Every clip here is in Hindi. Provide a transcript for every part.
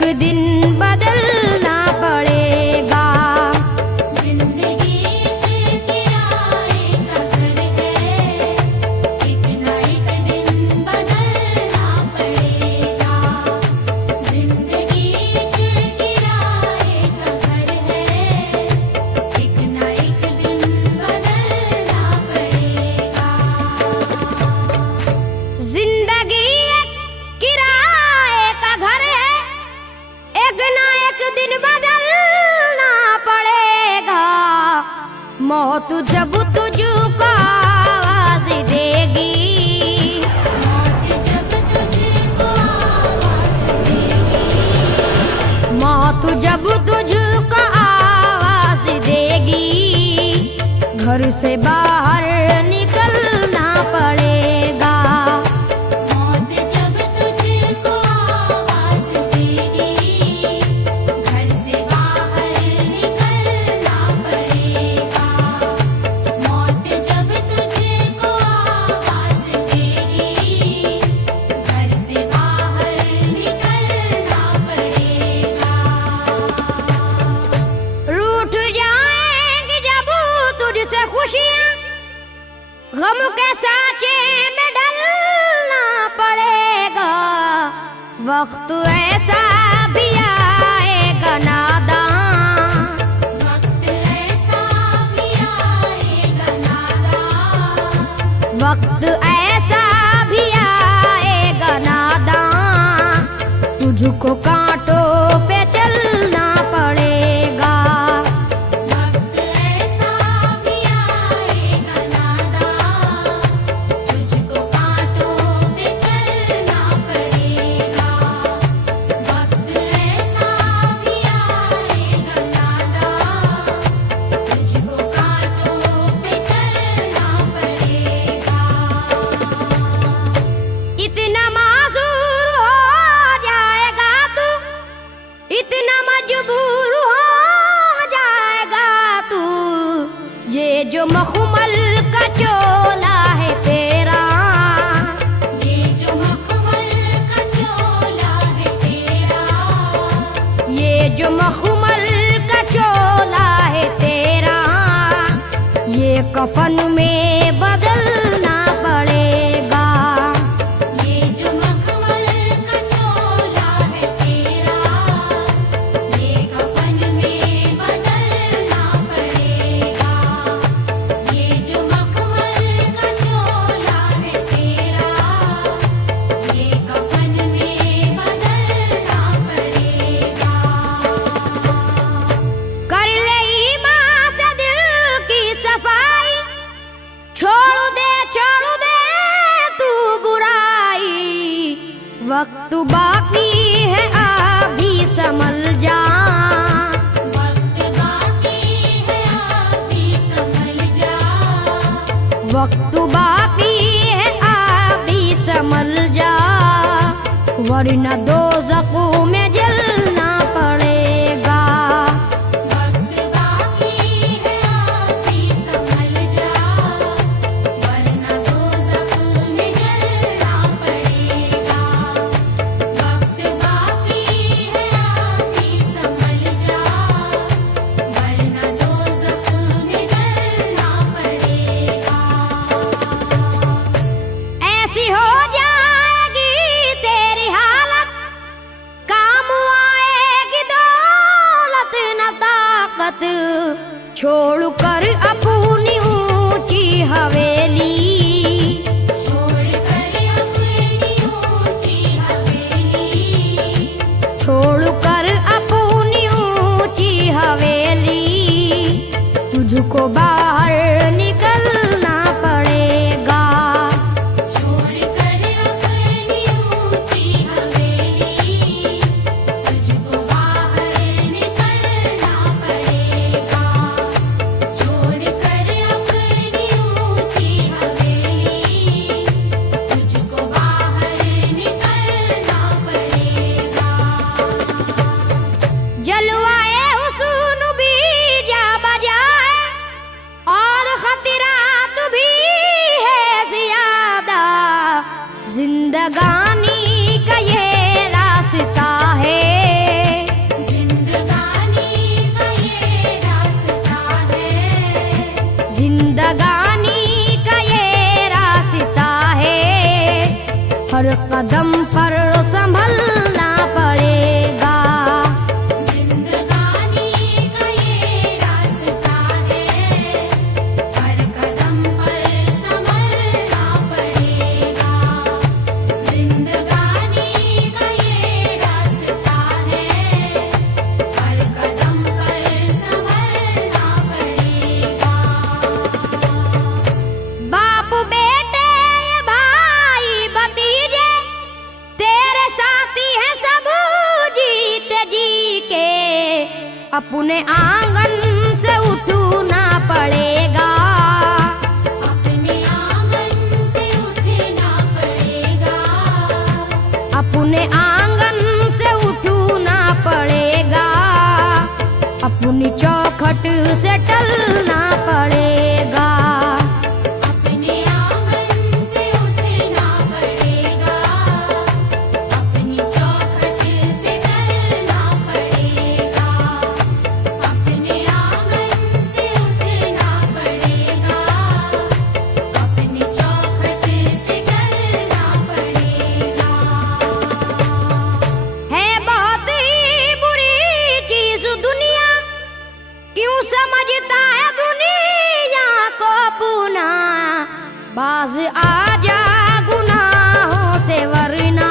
एक दिन बदलना पड़ेगा। जिंदगी एक किराए का घर है, एक ना एक दिन बदलना पड़ेगा। जिंदगी एक किराए का घर है, एक ना एक दिन बदलना पड़ेगा। जिंदगी एक किराए का घर है, एक ना एक दिन बदलना पड़ेगा। मौत जब तुझको आवाज देगी, मौत जब तुझको आवाज देगी, मौत जब तुझको आवाज देगी, घर से बाहर निकलना पड़ेगा। मौत जब तुझको आवाज देगी, घर से बाहर निकलना पड़ेगा। मौत जब तुझको आवाज देगी, घर से बाहर निकलना पड़ेगा। रूठ जाएंगी जब तुझसे खुशियां, गम के साँचे में ढलना पड़ेगा। वक्त ऐसा भी आएगा नादान, वक्त ऐसा भी आएगा नादान, वक्त ऐसा भी आएगा नादान, तुझको कांटों पे चलना पड़ेगा। वक्त ऐसा भी आएगा नादान, तुझको कांटों पे चलना पड़ेगा। वक्त ऐसा भी आएगा नादान, तुझको कांटों पे चलना पड़ेगा। इतना मासूर हो जाएगा तू, इतना मजबूर हो जाएगा तू, ये जो मखमल का चोला है तेरा, ये जो मखमल का चोला है तेरा, ये जो मखमल का चोला है तेरा, ये कफन में बदलना पड़ेगा। ये जो मखमल का चोला है तेरा, ये कफन में बदलना पड़ेगा। ये जो मखमल का चोला है तेरा, ये कफन में बदलना पड़ेगा। कर ले ईमान से दिल की सफाई, छोड़ दे तू बुराई। वक्त बाकी है अभी संभल जा, वक्त बाकी है अभी संभल जा, वक्त बाकी है अभी संभल जा, वरना दोज़ख में जलना पड़ेगा। वक्त बाकी है अभी संभल जा, वरना दोज़ख में जलना पड़ेगा। वक्त बाकी है अभी संभल जा, वरना दोज़ख में जलना पड़ेगा। ऐसी हो जाएगी तेरी हालत, काम आएगी दौलत न ताकत, छोड़ कर अपनी ऊंची हवेली, छोड़ कर अपनी ऊंची हवेली, छोड़ कर अपनी ऊंची हवेली, तुझको बाहर निकलना पड़ेगा। छोड़ कर अपनी ऊंची हवेली, तुझको बाहर निकलना पड़ेगा। छोड़ कर अपनी ऊंची हवेली, तुझको बाहर निकलना पड़ेगा। जलवाए हुस्न भी जा बजाए और खतरात जिंदगानी का ये रास्ता है, हर कदम पर संभलना पड़ेगा। जिंदगानी का ये रास्ता है, हर कदम पर संभलना पड़ेगा। जिंदगानी का ये रास्ता है, हर कदम पर संभलना पड़ेगा। बाप बेटे भाई भतीजे तेरे साथी हैं सब जीते जी के, अपने आंगन से उठना पड़ेगा। अपने आंगन से उठना पड़ेगा। अपने आंगन से उठना पड़ेगा, अपनी चौखट से टलना पड़ेगा। अपने आंगन से उठना पड़ेगा, अपनी चौखट से टलना पड़ेगा। अपने आंगन से उठना पड़ेगा, अपनी चौखट से टलना पड़ेगा। है बहुत ही बुरी चीज दुनिया, क्यों समझता है दुनिया को अपना। बाज आजा गुनाहों से वरना,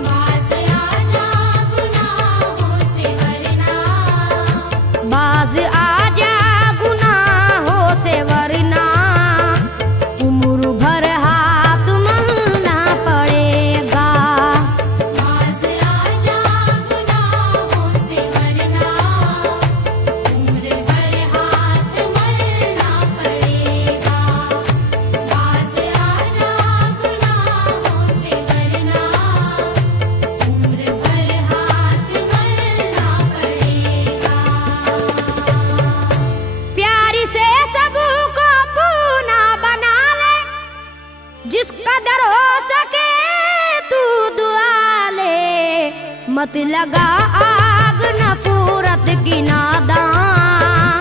बाज आजा गुनाहों से वरना। बाज आजा गुनाहों से वरना, उम्र भर हाथ मलना पड़ेगा। बाज आजा गुनाहों से वरना, उम्र भर हाथ मलना पड़ेगा। बाज आजा गुनाहों से वरना, उम्र भर हाथ मलना पड़ेगा। प्यार से सबको अपना बना ले, जिस कदर हो सके तू दुआ ले। मत लगा आग नफरत की नादान,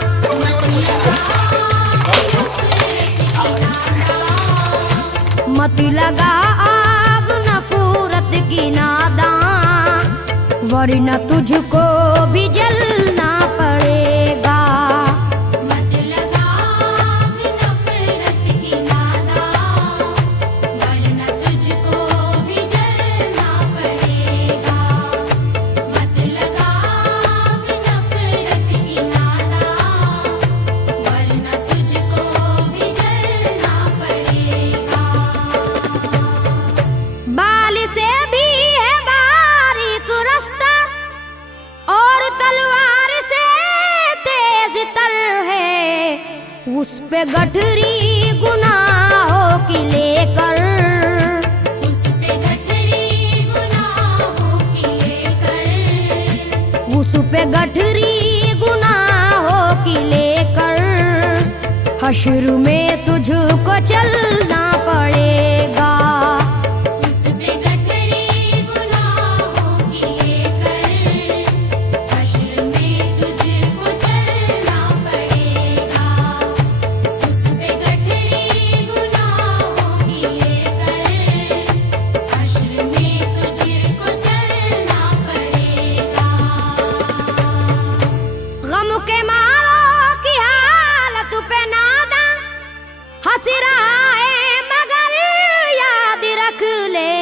मत लगा आग नफरत की नादान, वरना तुझको भी जलना पड़ेगा। मत लगा आग नफरत की नादान, वरना तुझको भी जलना पड़ेगा। मत लगा आग नफरत की नादान, वरना तुझको भी जलना पड़ेगा। बाल से भी है बारीक रास्ता, और तलवार से तेज तर है। उस पे गठरी गुनाहों की लेकर, उस पे गठरी गुनाहों की लेकर, उस पे गठरी गुनाहों की लेकर, हश्र में तुझको चलना पड़ेगा। उस पे गठरी गुनाहों की लेकर, हश्र में तुझको चलना पड़ेगा। उस पे गठरी गुनाहों की लेकर, हश्र में तुझको चलना पड़ेगा। गम के मारों की हालत पे नादा हंस रहा है, मगर याद रख ले,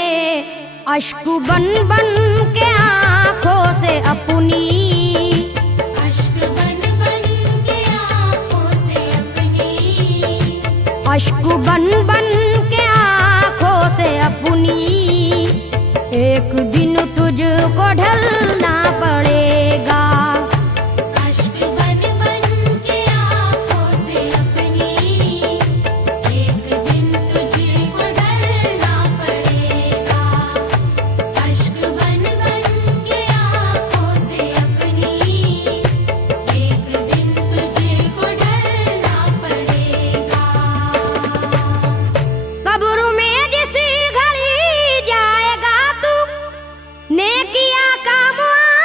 अश्क बन बन के आंखों से अपनी, अश्क बन बन के आँखों से अपनी, अश्क बन बन के आंखों से अपनी, एक दिन तुझको ढलना पड़ेगा। अश्क बन बन के आँखों से अपनी, एक दिन तुझको ढलना पड़ेगा। अश्क बन बन के आँखों से अपनी, एक दिन तुझको ढलना पड़ेगा। कब्र में जिस घड़ी जाएगा तू, नेकिया का मुआ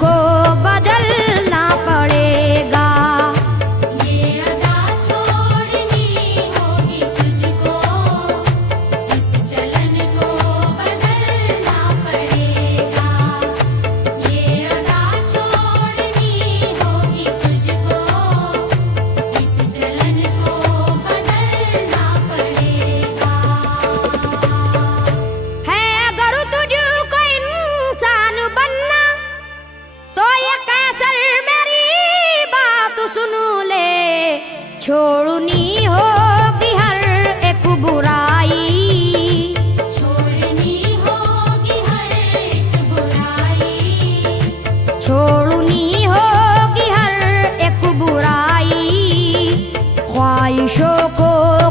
को बदलना पड़ेगा। ये अदा छोड़नी होगी तुझको, इस चलन को बदलना पड़ेगा। ये अदा छोड़नी होगी तुझको, इस चलन को बदलना पड़ेगा। है अगर तुझको इंसान बनना तो ये कैसर मेरी बात सुन ले। छोड़नी होगी हर एक बुराई, छोड़नी होगी हर एक बुराई, छोड़नी होगी हर एक बुराई। ख्वाहिशों को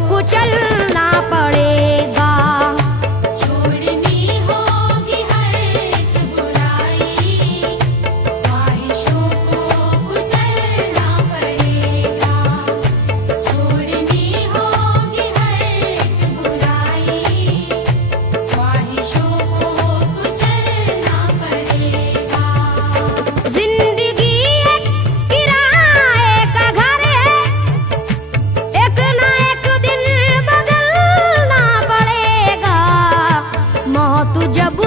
कुचलना पड़ेगा। छोड़नी होगी हर एक बुराई, ख्वाहिशों को कुचलना पड़ेगा। छोड़नी होगी हर एक बुराई, ख्वाहिशों को कुचलना पड़ेगा। जिंदगी एक किराए का घर है, एक ना एक दिन बदलना पड़ेगा। मौत जब